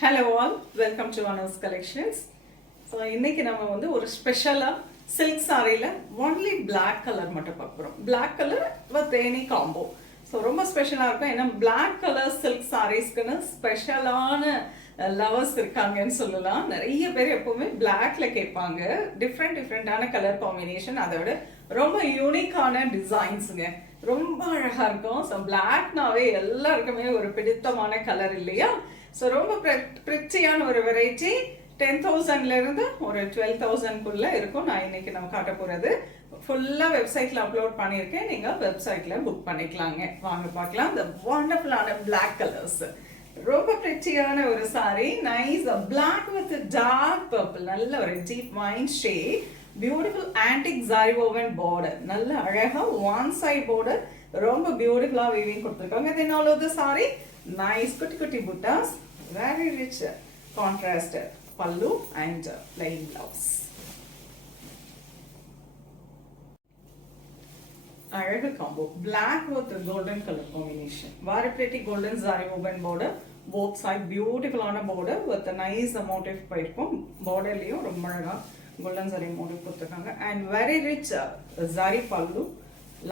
Hello all, welcome to Anu's Collections. So இன்னைக்கு நம்ம வந்து ஒரு ஸ்பெஷலா silk saree ல only black color மட்டும் பார்க்குறோம். Black color with any combo. So ரொம்ப ஸ்பெஷலாக இருக்கும். ஏன்னா black color silk sareesக்குன்னு ஸ்பெஷலான லவர்ஸ் இருக்காங்கன்னு சொல்லலாம். நிறைய பேர் எப்பவுமே பிளாக்ல கேட்பாங்க. டிஃப்ரெண்டான கலர் காம்பினேஷன், அதோட ரொம்ப யூனிக்கான டிசைன்ஸுங்க, ரொம்ப அழகா இருக்கும். ஸோ பிளாக்னாவே எல்லாருக்குமே ஒரு பிடித்தமான கலர் இல்லையா? ஸோ ரொம்ப பிரிச்சியான ஒரு வெரைட்டி 10,000ல இருந்து ஒரு 12,000குள்ள இருக்கும். நான் இன்னைக்கு நம்ம காட்ட போறது ஃபுல்லா வெப்சைட்ல அப்லோட் பண்ணியிருக்கேன். நீங்க வெப்சைட்ல புக் பண்ணிக்கலாங்க. வாங்க பார்க்கலாம். இந்த வண்டர்ஃபுல்லான பிளாக் கலர்ஸ், ரொம்ப பிரிச்சியான ஒரு sari. Nice black with dark purple, நல்ல ஒரு deep wine shade. Beautiful antique zari woven border, நல்ல அழகா ஒன் சைட் border, ரொம்ப பியூட்டிஃபுல்லா வீவிங் கொடுத்துருக்காங்க. Then all over the sari nice kutti buttas, very rich contrast pallu and plain blouse. அழகு combo, black with golden color combination, very pretty golden zari woven border, both side beautiful on a border with a nice motif போயிருக்கும். borderலயும் ரொம்ப அழகா golden zari motif கொடுத்திருக்காங்க and very rich zari pallu,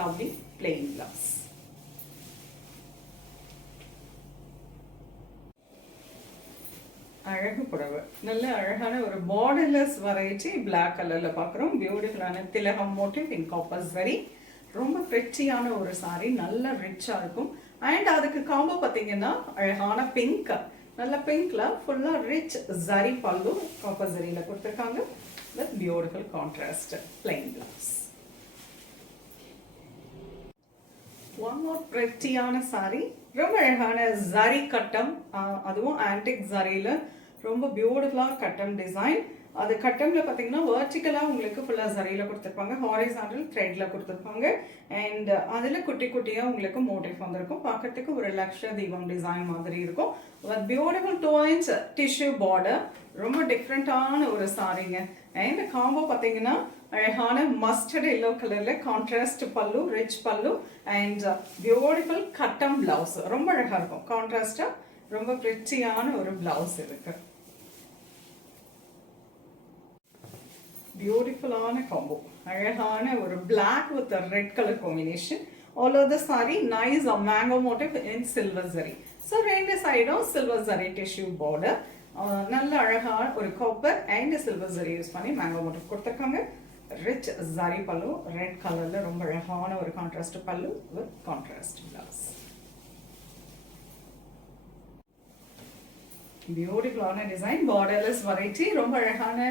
lovely plain blouse. அழகு புடவை, நல்ல அழகான ஒரு borderless variety black கலர்ல பார்க்குறோம். பியூட்டிஃபுல்லான திலகம் மோட்டிவ் இன் காப்பர் ஜரி, ரொம்ப பிரிச்சியான ஒரு சாரி, நல்ல ரிச்சா இருக்கும். அண்ட் அதுக்கு காம்போ பார்த்தீங்கன்னா அழகான பிங்க், நல்ல பிங்க்ல ஃபுல்லா ரிச் ஜரி பல்லு காப்பர் ஜரியில கொடுத்துருக்காங்க with beautiful contrast plain blouse. One more பிரிட்டியான சாரி, ரொம்ப அழகான ஜரி கட்டம், அதுவும் ஆன்டிக் ஜரியில ரொம்ப பியூட்டிஃபுல்லா கட்டம் டிசைன். அது கட்டம்ல பார்த்தீங்கன்னா வெர்டிக்கலா உங்களுக்கு ஃபுல்லா ஜரியில கொடுத்துருப்பாங்க, ஹாரிசான்டல் த்ரெட்ல கொடுத்துருப்பாங்க அண்ட் அதுல குட்டி குட்டியா உங்களுக்கு மோட்டிவ் வந்திருக்கும். பார்க்கறதுக்கு ஒரு லக்ஷ தீபம் டிசைன் மாதிரி இருக்கும். பியூட்டிஃபுல் 2 inch டிஷ்யூ பார்டர், ரொம்ப டிஃப்ரெண்டான ஒரு சாரிங்க. அண்ட் காம்போ பார்த்தீங்கன்னா அழகான மஸ்டர்ட் எல்லோ கலர்ல கான்ட்ராஸ்ட் பல்லு, ரிச் பல்லு அண்ட் பியூட்டிஃபுல் கட்டம் பிளவுஸ், ரொம்ப அழகா இருக்கும். கான்ட்ராஸ்டா ரொம்ப பிரிச்சியான ஒரு பிளவுஸ் இருக்கு. பியூட்டிஃபுல்லான காம்போ, அழகான ஒரு black with red colour combination. All over the sari nice mango motif in silver zari. So ரெண்டு சைடும் சில்வர் ஜரி டிஷ்யூ பார்டர், நல்ல அழகான ஒரு copper and silver zari use பண்ணி மேங்கோ மோட்டிவ் கொடுத்துருக்காங்க. ரிச் ஜரி பல்லு, ரெட் கலர்ல ரொம்ப அழகான ஒரு contrast pallu with contrast blouse. பியூட்டிஃபுல்லான டிசைன், பார்டர்லெஸ் வெரைட்டி, ரொம்ப அழகான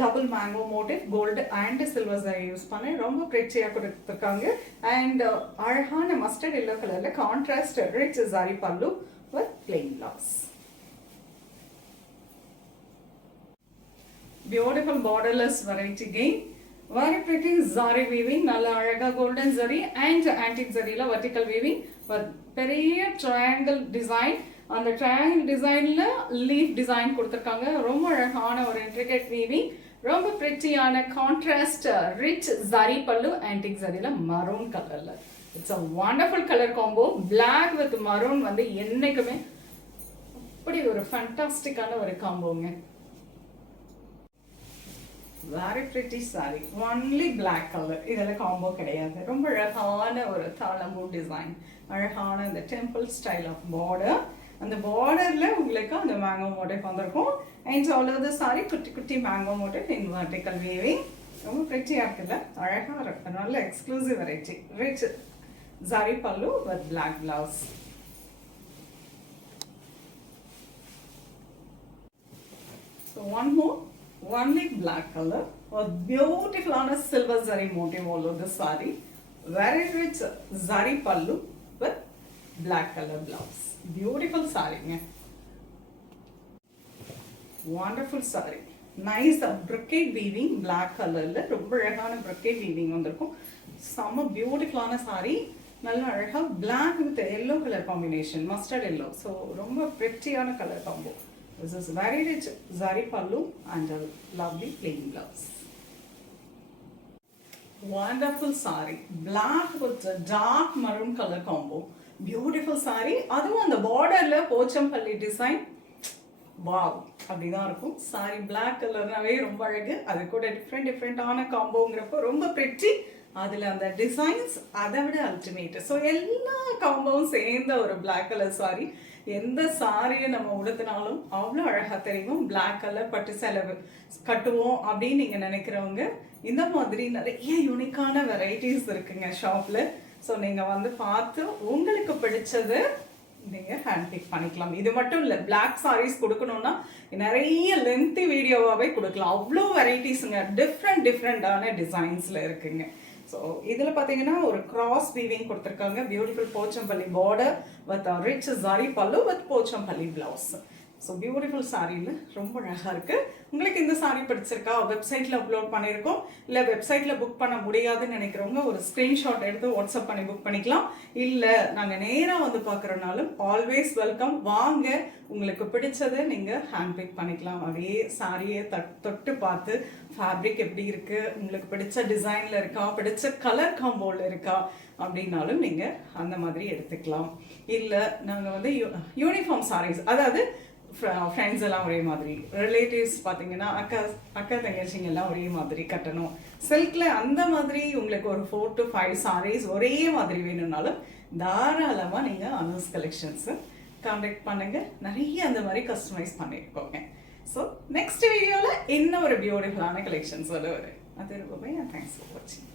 double mango motif, gold and silver zari use பண்ணி ரொம்ப பிரிச்சியா கொடுத்துருக்காங்க. அண்ட் அழகான மஸ்டர்ட் எல்லோ கலர்ல contrast rich zari pallu with plain blouse. Beautiful borderless variety gain, very pretty zari weaving, நல்ல அழகா golden zari and antique zariல vertical weaving with பெரிய triangle design. அந்த triangle designல leaf design கொடுத்திருக்காங்க. ரொம்ப அழகான ஒரு intricate weaving, ரொம்ப prettyயான contrast rich zari pallu, antique zariல maroon கலர்ல. It's a wonderful color combo. black with maroon வந்து என்னைக்குமே அப்படி ஒரு ஃபண்டாஸ்டிக்கான ஒரு காம்போங்க. very pretty saree, only black color, இதெல்லாம் காம்போ கிடையாது. ரொம்ப அழகான ஒரு தாளம்பூ டிசைன், அழகான இந்த டெம்பிள் ஸ்டைல் ஆஃப் பார்டர். அந்த பார்டர்ல உங்களுக்கு அந்த மேங்கோ மோட்டிவ் வந்திருக்கும். And all over the sorry குட்டி குட்டி மேங்கோ மோட்டிவ் இன் வெர்டிக்கல் வீவிங், ரொம்ப பிரிட்டியா இருக்குல்ல, அழகா இருக்கு. நல்ல exclusive variety, rich zari pallu with black blouse. So one more, only black color, a beautiful on a silver zari motif all over the saree, very rich zari pallu with black color blouse. Beautiful saree, wonderful saree, nice brocade weaving, black color la ரொம்ப அழகான brocade weaving வந்திருக்கும். செம்ம பியூட்டிஃபுல்லான saree, நல்ல அழகா black with yellow color combination, mustard yellow. So ரொம்ப பிரிட்டியான color combo. This is very rich zari pallu and a lovely plain blouse. Wonderful saree, black with a dark maroon color combo. Beautiful saree. அதுவும் அந்த பார்டர்ல Pochampalli design wow அப்படிதான் இருக்கும். Sorry black கலர்னாவே ரொம்ப அழகு, அது கூட டிஃப்ரெண்டான காம்போங்கிறப்போ ரொம்ப பிரிட்டி. அதில் அந்த டிசைன்ஸ் அதை விட அல்டிமேட். ஸோ எல்லா காம்போவும் சேர்ந்த ஒரு பிளாக் கலர் சாரி. எந்த சாரியை நம்ம உடுத்தினாலும் அவ்வளோ அழகாக தெரியும். பிளாக் கலர் பட்டு செலவு கட்டுவோம் அப்படின்னு நீங்கள் நினைக்கிறவங்க இந்த மாதிரி நிறைய யூனிக்கான வெரைட்டிஸ் இருக்குங்க ஷாப்பில். ஸோ நீங்கள் வந்து பார்த்து உங்களுக்கு பிடிச்சது நீங்கள் ஹேண்ட் பிக் பண்ணிக்கலாம். இது மட்டும் இல்லை, பிளாக் சாரீஸ் கொடுக்கணும்னா நிறைய லென்த்தி வீடியோவாகவே கொடுக்கலாம். அவ்வளோ வெரைட்டிஸுங்க, டிஃப்ரெண்டான டிசைன்ஸில் இருக்குங்க. ஸோ இதில் பார்த்தீங்கன்னா ஒரு கிராஸ் வீவிங் கொடுத்துருக்காங்க. Beautiful Pochampally border with rich sari pallu with Pochampally blouse. So beautiful சாரியில் ரொம்ப அழகாக இருக்குது. உங்களுக்கு இந்த சாரி பிடிச்சிருக்கா? வெப்சைட்டில் அப்லோட் பண்ணியிருக்கோம். இல்லை வெப்சைட்டில் புக் பண்ண முடியாதுன்னு நினைக்கிறவங்க ஒரு ஸ்க்ரீன்ஷாட் எடுத்து வாட்ஸ்அப் பண்ணி புக் பண்ணிக்கலாம். இல்லை நாங்கள் நேராக வந்து பார்க்குறனாலும் ஆல்வேஸ் வெல்கம். வாங்க, உங்களுக்கு பிடிச்சதை நீங்கள் ஹேண்ட் பிக் பண்ணிக்கலாம். அப்படியே சாரியை தொட்டு பார்த்து ஃபேப்ரிக் எப்படி இருக்குது, உங்களுக்கு பிடிச்ச டிசைனில் இருக்கா, பிடிச்ச கலர் காம்போவில் இருக்கா அப்படின்னாலும் நீங்கள் அந்த மாதிரி எடுத்துக்கலாம். இல்லை நாங்கள் வந்து யூனிஃபார்ம் சாரீஸ், அதாவது ஃப்ரெண்ட்ஸ் எல்லாம் ஒரே மாதிரி, ரிலேட்டிவ்ஸ் பார்த்தீங்கன்னா அக்கா தங்கச்சிங்க எல்லாம் ஒரே மாதிரி கட்டணும், சில்கில் அந்த மாதிரி உங்களுக்கு ஒரு 4 to 5 சாரீஸ் ஒரே மாதிரி வேணும்னாலும் தாராளமாக நீங்கள் அனூஸ் கலெக்ஷன்ஸு கான்டாக்ட் பண்ணுங்கள். நிறைய அந்த மாதிரி கஸ்டமைஸ் பண்ணியிருக்கோங்க. ஸோ நெக்ஸ்ட் வீடியோவில் இன்னும் ஒரு பியூட்டிஃபுல்லான கலெக்ஷன்ஸோடு வரும். அது ரொம்ப தேங்க்ஸ் ஃபார் வாட்சிங்.